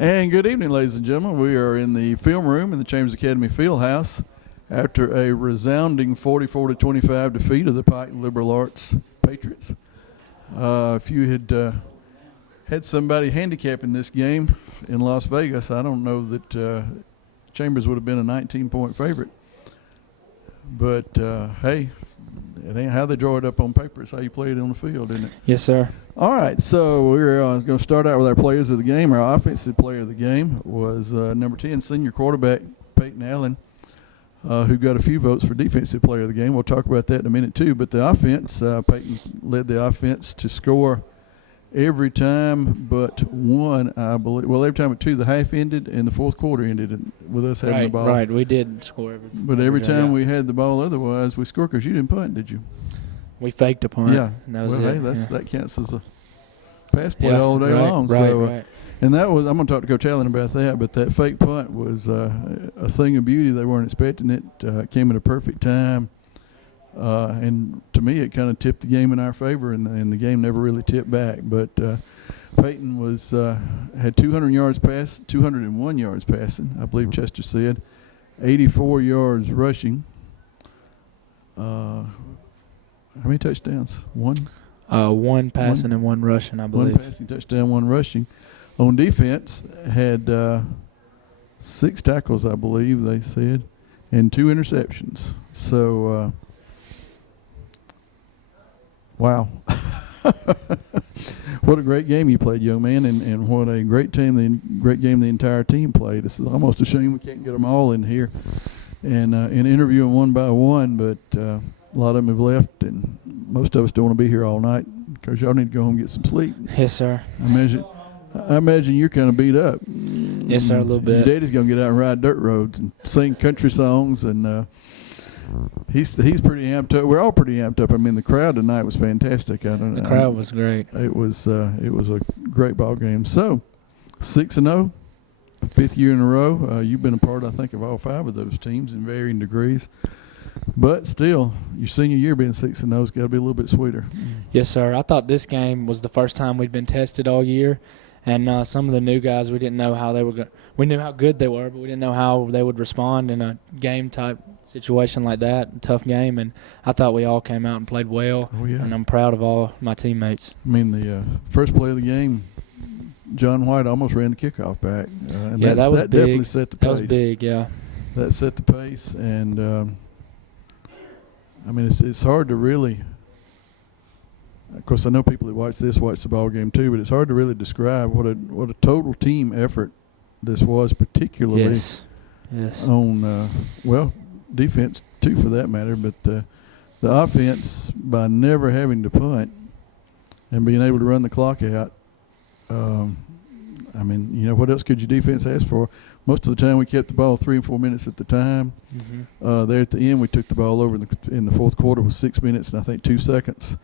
And good evening, ladies and gentlemen. We are in the film room in the Chambers Academy Fieldhouse after a resounding 44-25 defeat of the Pike Liberal Arts Patriots. If you had somebody handicapping this game in Las Vegas, I don't know that Chambers would have been a 19-point favorite. But, hey, it ain't how they draw it up on paper. It's how you play it on the field, isn't it? Yes, sir. All right, so we're going to start out with our players of the game. Our offensive player of the game was number 10 senior quarterback Peyton Allen, who got a few votes for defensive player of the game. We'll talk about that in a minute too. But the offense, Peyton led the offense to score every time but one, I believe. Well, every time but two. The half ended and the fourth quarter ended with us having the ball. Right, we did score every. But every time we had the ball, otherwise we scored because you didn't punt, did you? We faked a punt. Yeah. That was well, it. Hey, that counts as a pass play all day long. Right. And that was, I'm going to talk to Coach Allen about that, but that fake punt was a thing of beauty. They weren't expecting it. It came at a perfect time. And to me, it kind of tipped the game in our favor, and the game never really tipped back. But Peyton had 201 yards passing, I believe Chester said, 84 yards rushing. How many touchdowns? One? One passing and one rushing, I believe. One passing touchdown, one rushing. On defense, had 6 tackles, I believe they said, and 2 interceptions. So, wow. What a great game you played, young man, and what a great game the entire team played. It's almost a shame we can't get them all in here and interview them one by one, but a lot of them have left, and most of us don't want to be here all night because y'all need to go home and get some sleep. Yes, sir. I imagine you're kind of beat up. Yes, sir, a little bit. Your daddy's going to get out and ride dirt roads and sing country songs, and he's pretty amped up. We're all pretty amped up. I mean, the crowd tonight was fantastic. The crowd was great. It was a great ball game. So, 6-0, 5th year in a row. You've been a part, I think, of all 5 of those teams in varying degrees. But still, your senior year being 6-0 has got to be a little bit sweeter. Yes, sir. I thought this game was the first time we'd been tested all year. And some of the new guys, we didn't know how they were going. We knew how good they were, but we didn't know how they would respond in a game-type situation like that, a tough game. And I thought we all came out and played well. Oh, yeah. And I'm proud of all my teammates. I mean, the first play of the game, John White almost ran the kickoff back. And that was that big. definitely set the pace. That was big, yeah. That set the pace. And, I mean, it's hard to really – of course, I know people that watch the ball game too, but it's hard to really describe what a total team effort this was, particularly yes. on defense too, for that matter. But the offense, by never having to punt and being able to run the clock out, I mean, what else could your defense ask for? Most of the time, we kept the ball 3 and 4 minutes at the time. Mm-hmm. There at the end, we took the ball over in the fourth quarter with 6 minutes and I think 2 seconds.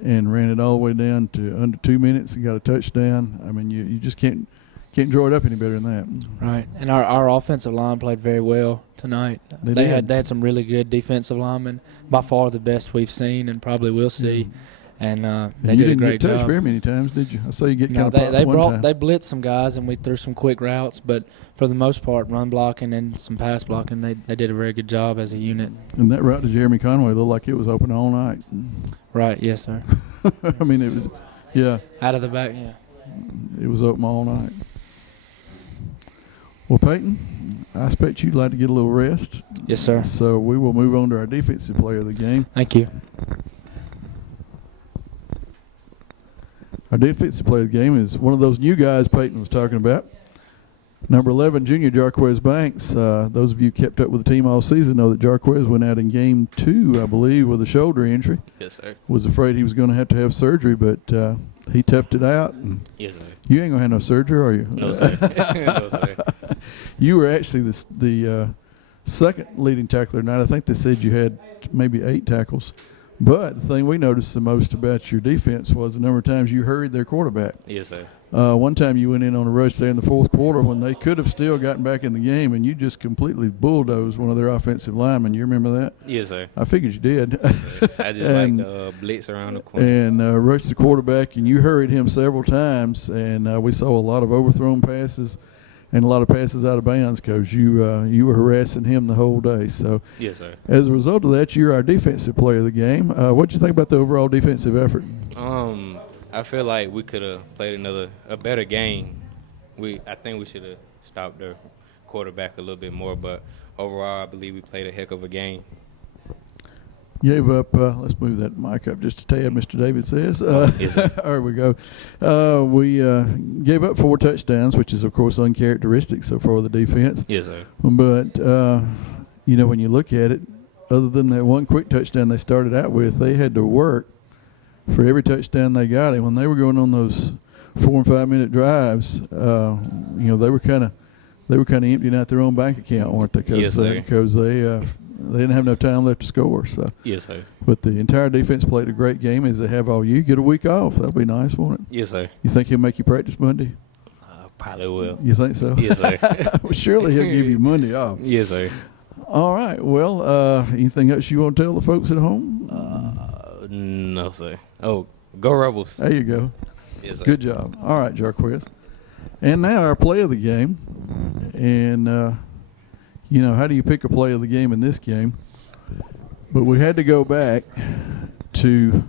And ran it all the way down to under 2 minutes and got a touchdown. I mean, you just can't draw it up any better than that. Right, and our offensive line played very well tonight. They had some really good defensive linemen, by far the best we've seen and probably will see. Mm-hmm. And you they did a didn't great get touched job. very many times, did you? I saw you get kind of they popped one time. They blitzed some guys and we threw some quick routes, but for the most part, run blocking and some pass blocking, they did a very good job as a unit. And that route to Jeremy Conway looked like it was open all night. Right, yes, sir. I mean, it was, yeah. Out of the back, yeah. It was open all night. Well, Peyton, I expect you'd like to get a little rest. Yes, sir. So we will move on to our defensive player of the game. Thank you. Our defensive player of the game is one of those new guys Peyton was talking about. Number 11, junior Jarquez Banks. Those of you kept up with the team all season know that Jarquez went out in game 2, I believe, with a shoulder injury. Yes, sir. Was afraid he was going to have surgery, but he toughed it out. And yes, sir. you ain't going to have no surgery, are you? No, sir. No, sir. You were actually the second leading tackler tonight. I think they said you had maybe 8 tackles. But the thing we noticed the most about your defense was the number of times you hurried their quarterback. Yes, sir. One time you went in on a rush there in the fourth quarter when they could have still gotten back in the game, and you just completely bulldozed one of their offensive linemen. You remember that? Yes, sir. I figured you did. I just like the blitz around the corner. And rushed the quarterback, and you hurried him several times, and we saw a lot of overthrown passes and a lot of passes out of bounds because you were harassing him the whole day. So, Yes, sir. as a result of that, you're our defensive player of the game. What did you think about the overall defensive effort? I feel like we could have played a better game. I think we should have stopped their quarterback a little bit more, but overall, I believe we played a heck of a game. Gave up. Let's move that mic up just a tad, Mr. David says. Yes, sir. There we go. We gave up 4 touchdowns, which is, of course, uncharacteristic so far of the defense. Yes, sir. But, when you look at it, other than that one quick touchdown they started out with, they had to work for every touchdown they got. And when they were going on those 4 and 5 minute drives, they were kind of emptying out their own bank account, weren't they? Yes, sir. Because they didn't have no time left to score. So. Yes, sir. But the entire defense played a great game, as they have all year. Get a week off. That'll be nice, won't it? Yes, sir. You think he'll make you practice Monday? Probably will. You think so? Yes, sir. Well, surely he'll give you Monday off. Yes, sir. All right. Well, anything else you want to tell the folks at home? No, sir. Oh, go Rebels. There you go. Yes, sir. Good job. All right, Jarquez. And now our play of the game. And, how do you pick a play of the game in this game? But we had to go back to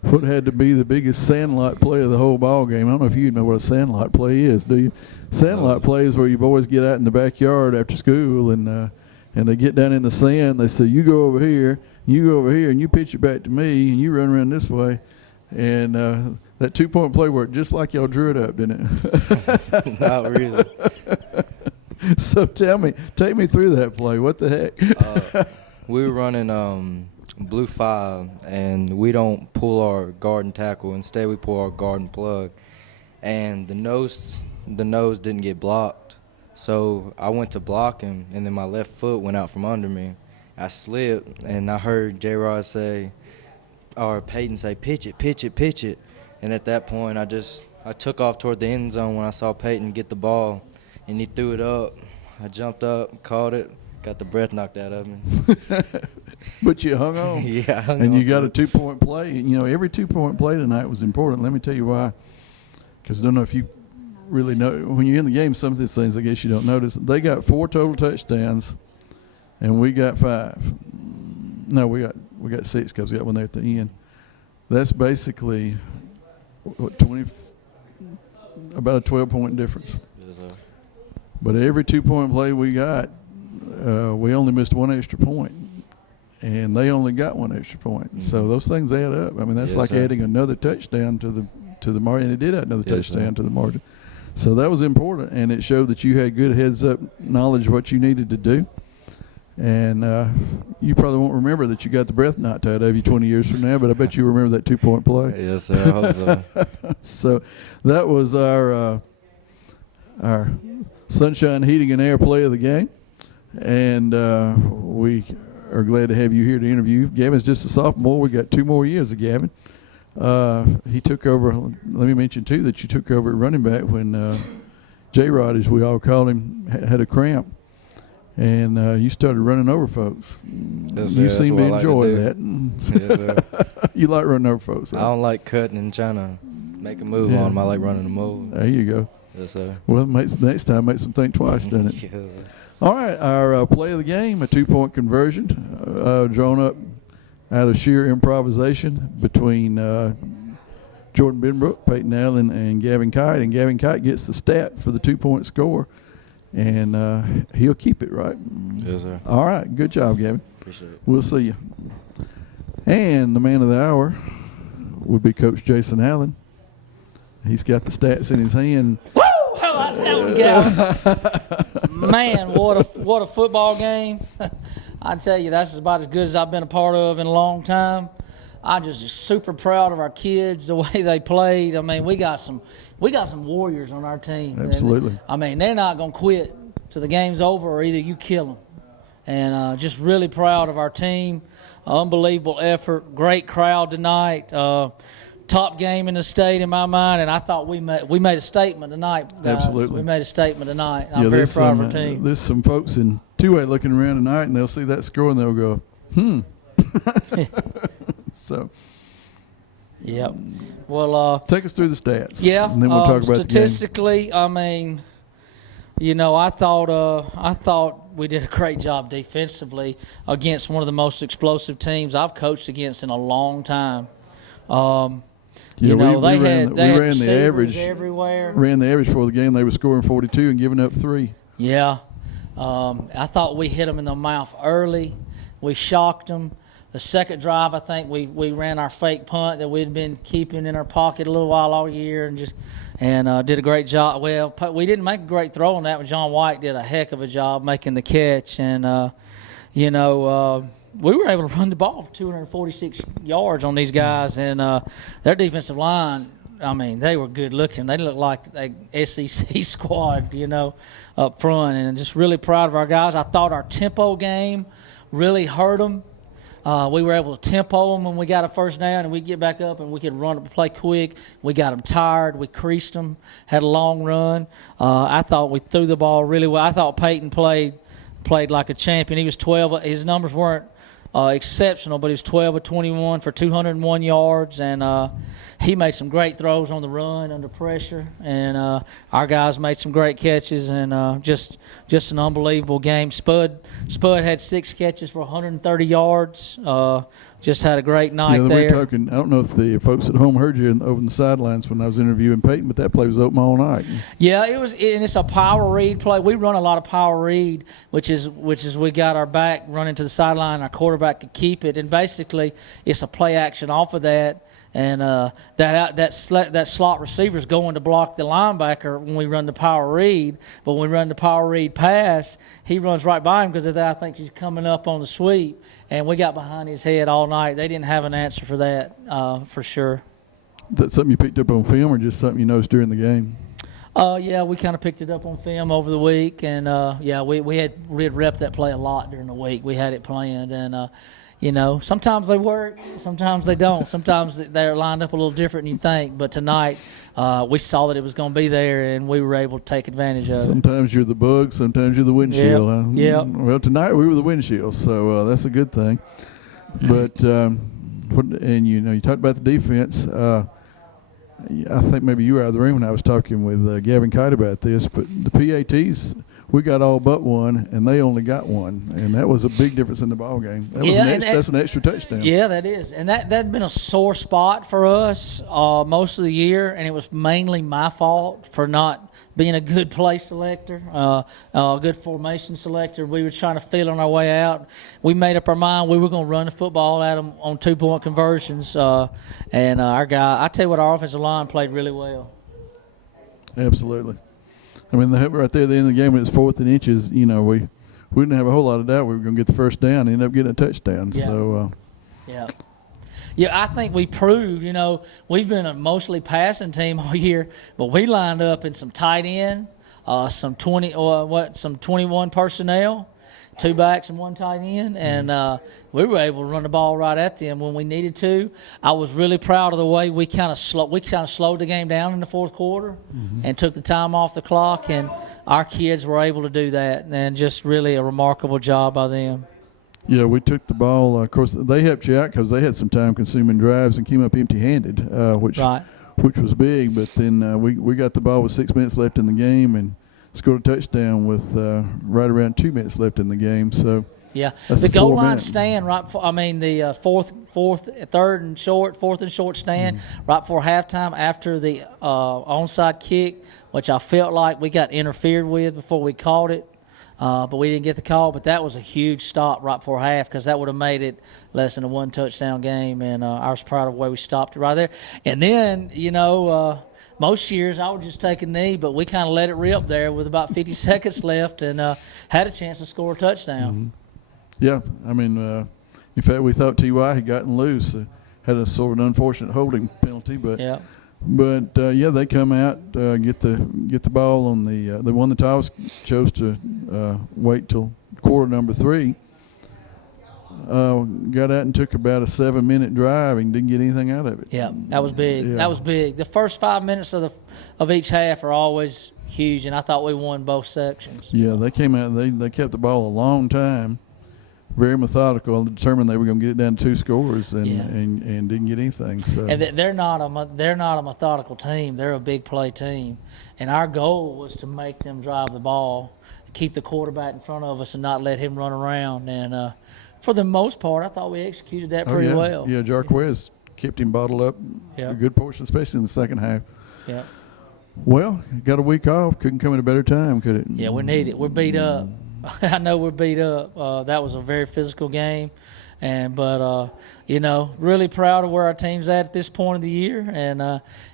what had to be the biggest sandlot play of the whole ball game. I don't know if you know what a sandlot play is, do you? Sandlot play is where you boys get out in the backyard after school and they get down in the sand. They say, you go over here, and you pitch it back to me, and you run around this way. And that 2-point play worked just like y'all drew it up, didn't it? Not really. So take me through that play. What the heck? We were running blue 5, and we don't pull our guard and tackle. Instead, we pull our guard and plug. And the nose didn't get blocked. So I went to block him, and then my left foot went out from under me. I slipped, and I heard J-Rod Peyton say, pitch it, pitch it, pitch it. And at that point, I took off toward the end zone when I saw Peyton get the ball, and he threw it up. I jumped up, caught it, got the breath knocked out of me. But you hung on. Yeah, I hung and on you got to a 2-point play. Every 2-point play tonight was important. Let me tell you why. Because I don't know if you really know. When you're in the game, some of these things I guess you don't notice. They got 4 total touchdowns, and we got 5. No, we got 6 because we got one there at the end. That's basically about a 12-point difference. But every 2-point play we got, we only missed 1 extra point, and they only got 1 extra point. Mm-hmm. So those things add up. I mean, that's like adding another touchdown to the margin. And it did add another touchdown to the margin. So that was important, and it showed that you had good heads-up knowledge of what you needed to do. And you probably won't remember that you got the breath knocked out of you 20 years from now, but I bet you remember that 2-point play. Yes, sir. I hope so. So that was our sunshine, heating, and air play of the game. And we are glad to have you here to interview. Gavin's just a sophomore. We got 2 more years of Gavin. He took over. Let me mention, too, that you took over at running back when J-Rod, as we all called him, had a cramp. And you started running over folks. Yes, you sir, seem to enjoy like that. Yeah, you like running over folks. Huh? I don't like cutting and trying to make a move on them. I like running a move. There you go. Yes, sir. Well, next time, makes them think twice, doesn't it? Yeah. All right, our play of the game, a 2-point conversion, drawn up out of sheer improvisation between Jordan Benbrook, Peyton Allen, and Gavin Kite. And Gavin Kite gets the stat for the 2-point score, and he'll keep it, right? Yes, sir. All right, good job, Gavin. Appreciate it. We'll see you. And the man of the hour would be Coach Jason Allen. He's got the stats in his hand. Woo! How about that one, Gavin? Man, what a football game. I tell you, that's about as good as I've been a part of in a long time. I'm just super proud of our kids, the way they played. I mean, we got some warriors on our team. Absolutely. And, they're not going to quit till the game's over or either you kill them. And just really proud of our team. Unbelievable effort. Great crowd tonight. top game in the state in my mind, and I thought we made a statement tonight, guys. Absolutely. We made a statement tonight. I'm very proud of our team. There's some folks in 2A looking around tonight, and they'll see that score and they'll go, So. Yep. Well, Take us through the stats. yeah. And then we'll talk about the game. Statistically, I mean, I thought we did a great job defensively against one of the most explosive teams I've coached against in a long time. We they ran had the receivers average everywhere. Ran the average for the game. They were scoring 42 and giving up 3. Yeah. I thought we hit them in the mouth early. We shocked them. The second drive, I think we ran our fake punt that we'd been keeping in our pocket a little while all year and did a great job. Well, we didn't make a great throw on that one. John White did a heck of a job making the catch. And, we were able to run the ball for 246 yards on these guys. And their defensive line, I mean, they were good looking. They looked like a SEC squad, up front. And just really proud of our guys. I thought our tempo game really hurt them. We were able to tempo them when we got a first down, and we'd get back up and we could play quick. We got them tired. We creased them, had a long run. I thought we threw the ball really well. I thought Peyton played like a champion. He was 12. His numbers weren't exceptional, but he was 12 of 21 for 201 yards, and he made some great throws on the run under pressure, and our guys made some great catches, and just an unbelievable game. Spud had 6 catches for 130 yards. Just had a great night there. We're talking, I don't know if the folks at home heard you over in the sidelines when I was interviewing Peyton, but that play was open all night. Yeah, and it's a power read play. We run a lot of power read, which is we got our back running to the sideline, our quarterback could keep it, and basically it's a play action off of that. And that slot receiver is going to block the linebacker when we run the power read. But when we run the power read pass, he runs right by him because of that. I think he's coming up on the sweep. And we got behind his head all night. They didn't have an answer for that, for sure. Is that something you picked up on film or just something you noticed during the game? Yeah, we kind of picked it up on film over the week. And, we had repped that play a lot during the week. We had it planned. And, sometimes they work, sometimes they don't. Sometimes they're lined up a little different than you think. But tonight, we saw that it was going to be there, and we were able to take advantage of it. Sometimes you're the bug, sometimes you're the windshield. Yep. Well, tonight we were the windshield, so that's a good thing. But you talked about the defense. I think maybe you were out of the room when I was talking with Gavin Kite about this, but the PATs, we got all but one, and they only got one, and that was a big difference in the ball game. That's an extra touchdown. Yeah, that is, and that's been a sore spot for us most of the year, and it was mainly my fault for not being a good play selector, a good formation selector. We were trying to feel on our way out. We made up our mind we were going to run the football at them on 2-point conversions, and our guy, I tell you what, our offensive line played really well. Absolutely. I mean, right there at the end of the game, when it's 4th and inches, we didn't have a whole lot of doubt we were going to get the first down and end up getting a touchdown. Yeah. So, Yeah, I think we proved, we've been a mostly passing team all year, but we lined up in some tight end, some 21 personnel, 2 backs and 1 tight end, and we were able to run the ball right at them when we needed to. I was really proud of the way we kind of slowed the game down in the 4th quarter and took the time off the clock, and our kids were able to do that, and just really a remarkable job by them. Yeah, we took the ball. Of course, they helped you out because they had some time-consuming drives and came up empty-handed, which was big. But then we got the ball with 6 minutes left in the game and scored a touchdown with right around 2 minutes left in the game. So yeah, the goal line stand the fourth and short stand right before halftime after the onside kick, which I felt like we got interfered with before we called it. But we didn't get the call. But that was a huge stop right before half because that would have made it less than a 1-touchdown game. And I was proud of the way we stopped it right there. And then, most years I would just take a knee, but we kind of let it rip there with about 50 seconds left and had a chance to score a touchdown. Mm-hmm. Yeah, I mean, in fact, we thought T.Y. had gotten loose, had a sort of an unfortunate holding penalty, but yeah. But they come out, get the ball on the one the Titans chose to wait till quarter number 3. got out and took about a 7-minute drive and didn't get anything out of it. Yeah, that was big. Yeah. That was big. The first 5 minutes of each half are always huge, and I thought we won both sections. Yeah, they came out. They kept the ball a long time, very methodical, determined they were going to get it down to 2 scores, and, Yeah. and didn't get anything. So And they're not a methodical team. They're a big play team, and our goal was to make them drive the ball, keep the quarterback in front of us, and not let him run around. And for the most part, I thought we executed that pretty yeah. well. Yeah, Jarquez kept him bottled up Yeah. a good portion, especially in the second half. Yeah. Well, got a week off. Couldn't come at a better time, could it? Yeah, we need it. We're beat up. I know we're beat up. That was a very physical game, but really proud of where our team's at this point of the year, and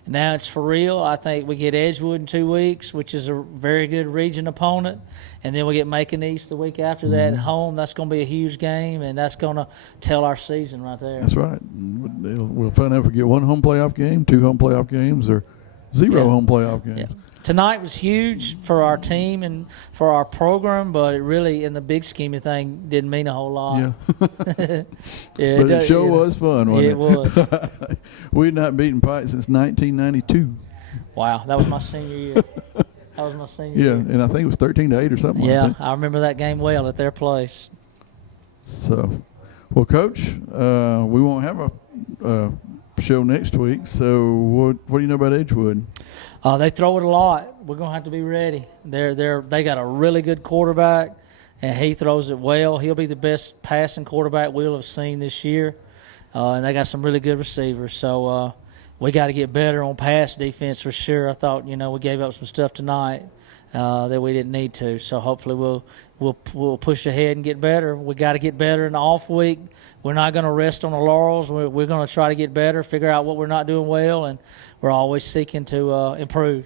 now it's for real. I think we get Edgewood in 2 weeks, which is a very good region opponent, and then we get Macon East the week after that at home. That's going to be a huge game, and that's going to tell our season right there. That's right. We'll find out if we get 1 home playoff game, 2 home playoff games, or 0 Yeah. home playoff games. Yeah. Tonight was huge for our team and for our program, but it really, in the big scheme of things, didn't mean a whole lot. Yeah. Yeah, But it sure was fun, wasn't Yeah, it? it was. We'd not beaten Pike since 1992. Wow, that was my senior year. That was my senior Yeah, year. and I think it was 13-8 or something like Yeah, that. I remember that game well at their place. So, well, Coach, we won't have a show next week. So, what do you know about Edgewood? They throw it a lot. We're gonna have to be ready. They got a really good quarterback, and he throws it well. He'll be the best passing quarterback we'll have seen this year, and they got some really good receivers. So we got to get better on pass defense for sure. I thought we gave up some stuff tonight that we didn't need to. So hopefully we'll push ahead and get better. We got to get better in the off week. We're not going to rest on the laurels. We're going to try to get better, figure out what we're not doing well, and we're always seeking to improve.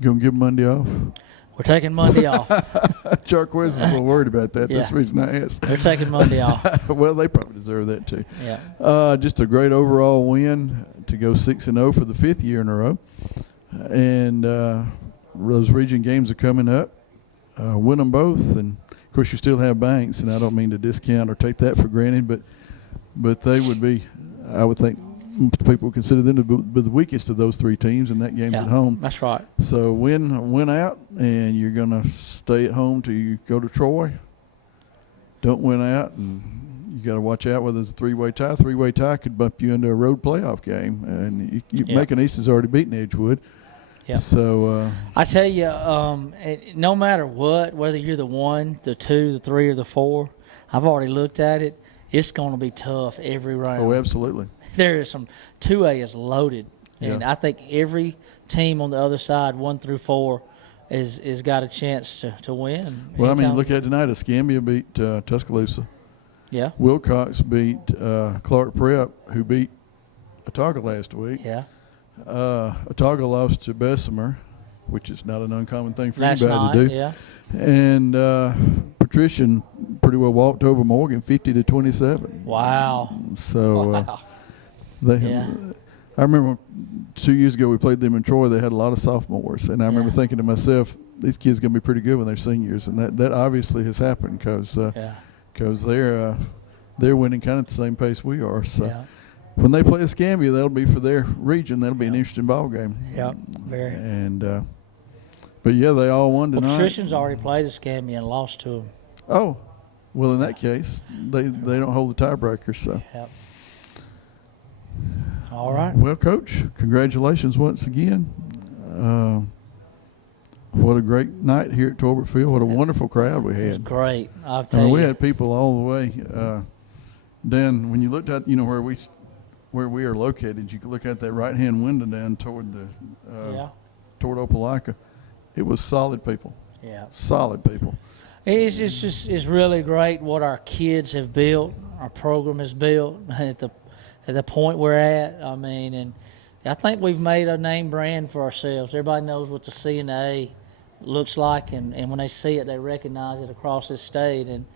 You gonna give Monday off? We're taking Monday off. Jarquez is a little worried about that. That's the Yeah. reason I asked. They're taking Monday off. Well, they probably deserve that too. Yeah. Just a great overall win to go 6-0 for the 5th year in a row, and those region games are coming up. Win them both, and of course you still have Banks, and I don't mean to discount or take that for granted, but they would be, I would think, most people would consider them to be the weakest of those 3 teams, and that game's Yeah, at home. that's right. So win out, and you're going to stay at home till you go to Troy. Don't win out, and you got to watch out whether it's a 3-way tie. 3-way tie could bump you into a road playoff game, and Macon East has already beaten Edgewood. Yeah. So I tell you, no matter what, whether you're the 1, the 2, the 3, or the 4, I've already looked at it. It's going to be tough every round. oh, absolutely. There is some 2A is loaded, and Yeah. I think every team on the other side, 1 through 4, is got a chance to win. Well, I mean, anytime. look at tonight. Escambia beat Tuscaloosa. Yeah, Wilcox beat Clark Prep, who beat Otaga last week. yeah. Otaga lost to Bessemer, which is not an uncommon thing for Last anybody night, to do. yeah. And Patrician pretty well walked over Morgan 50-27. Wow. So Wow. they, I remember 2 years ago we played them in Troy. They had a lot of sophomores, and I remember Yeah. thinking to myself, these kids going to be pretty good when they're seniors, and that obviously has happened because they're winning kind of at the same pace we are. So Yeah. when they play Escambia, that'll be for their region. That'll be an interesting ball game. Yeah, very. And but yeah, they all won Well, tonight. Patrician's already played Escambia and lost to him. Oh, well, in that case, they don't hold the tiebreaker. So, Yep. All right. well, Coach, congratulations once again. What a great night here at Torbert Field. What a wonderful crowd we It was had. great. I'll I tell mean, you. we had people all the way. Then when you looked at where we are located, you could look at that right hand window down toward toward Opelika. It was solid people. Yeah. Solid people. It's really great what our kids have built, our program has built at the point we're at. I mean, and I think we've made a name brand for ourselves. Everybody knows what the C and the A looks like, and when they see it, they recognize it across this state. And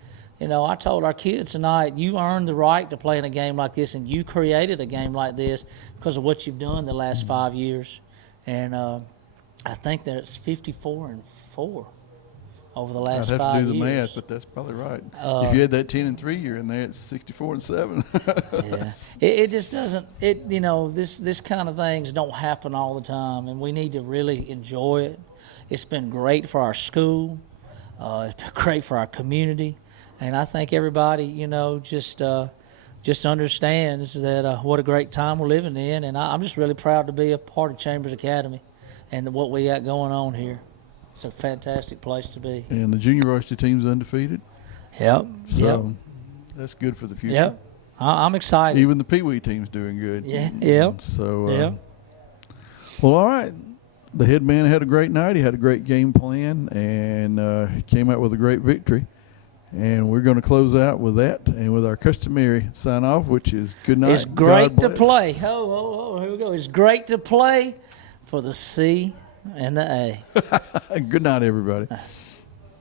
I told our kids tonight, you earned the right to play in a game like this, and you created a game like this because of what you've done the last 5 years. And I think that it's 54-4 over the I'd last have 5 to do the years. math, but that's probably right. If you had that 10-3 year in there, it's 64-7. Yeah. It just doesn't. This kind of things don't happen all the time, and we need to really enjoy it. It's been great for our school. It's been great for our community, and I think everybody, just understands that what a great time we're living in. And I'm just really proud to be a part of Chambers Academy and what we got going on here. It's a fantastic place to be. And the junior varsity team's undefeated. Yep. So that's good for the future. Yep. I'm excited. Even the Pee Wee team's doing good. Yeah. Yep. So, Yep. well, all right. The head man had a great night. He had a great game plan and he came out with a great victory. And we're going to close out with that and with our customary sign off, which is good night. It's great God to bless. play. Here we go. It's great to play for the C and the A. Good night, everybody.